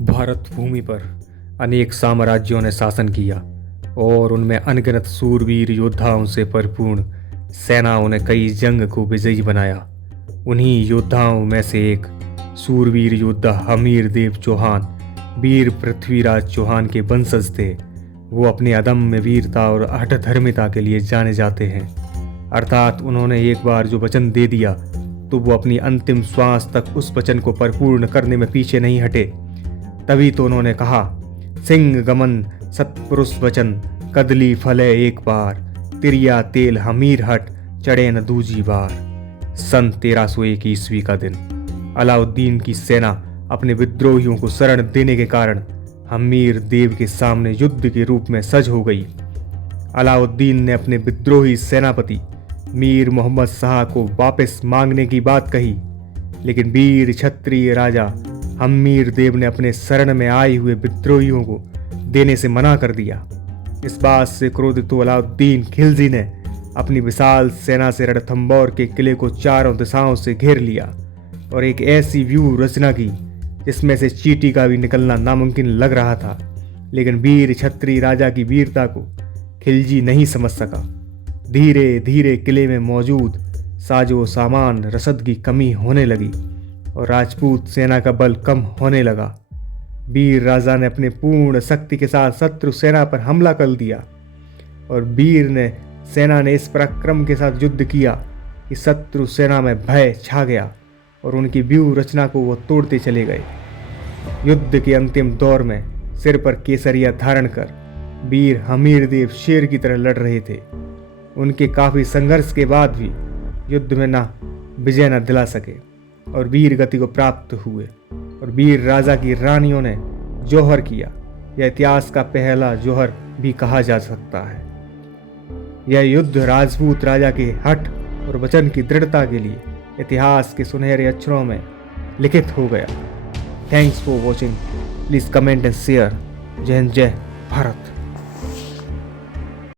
भारत भूमि पर अनेक साम्राज्यों ने शासन किया और उनमें अनगिनत सूरवीर योद्धाओं से परिपूर्ण सेनाओं ने कई जंग को विजयी बनाया। उन्हीं योद्धाओं में से एक सूरवीर योद्धा हमीर देव चौहान वीर पृथ्वीराज चौहान के वंशज थे। वो अपनी अदम्य वीरता और हठधर्मिता के लिए जाने जाते हैं। अर्थात उन्होंने एक बार जो वचन दे दिया तो वो अपनी अंतिम श्वास तक उस वचन को परिपूर्ण करने में पीछे नहीं हटे। तभी तो उन्होंने कहा, सिंह गमन सत्पुरुष वचन कदली फले एक बार, तिरिया तेल हमीर हट चढ़े न दूजी बार। सन 1301 ईस्वी का दिन अलाउद्दीन की सेना अपने विद्रोहियों को शरण देने के कारण हमीर देव के सामने युद्ध के रूप में सज हो गई। अलाउद्दीन ने अपने विद्रोही सेनापति मीर मोहम्मद शाह को वापस मांगने की बात कही, लेकिन वीर क्षत्रिय राजा हमीर देव ने अपने शरण में आए हुए विद्रोहियों को देने से मना कर दिया। इस बात से क्रोधित अलाउद्दीन खिलजी ने अपनी विशाल सेना से रणथंबोर के किले को चारों दिशाओं से घेर लिया और एक ऐसी व्यूह रचना की जिसमें से चींटी का भी निकलना नामुमकिन लग रहा था। लेकिन वीर क्षत्रिय राजा की वीरता को खिलजी नहीं समझ सका। धीरे धीरे किले में मौजूद साजो सामान रसद की कमी होने लगी और राजपूत सेना का बल कम होने लगा। वीर राजा ने अपने पूर्ण शक्ति के साथ शत्रु सेना पर हमला कर दिया और वीर ने सेना ने इस पराक्रम के साथ युद्ध किया कि शत्रु सेना में भय छा गया और उनकी व्यूह रचना को वो तोड़ते चले गए। युद्ध के अंतिम दौर में सिर पर केसरिया धारण कर वीर हमीर देव शेर की तरह लड़ रहे थे। उनके काफी संघर्ष के बाद भी युद्ध में ना विजय न दिला सके और वीर गति को प्राप्त हुए और वीर राजा की रानियों ने जौहर किया। यह इतिहास का पहला जौहर भी कहा जा सकता है। यह युद्ध राजपूत राजा के हठ और वचन की दृढ़ता के लिए इतिहास के सुनहरे अक्षरों में लिखित हो गया। Thanks for watching. Please comment and share. जय हिंद, जय भारत।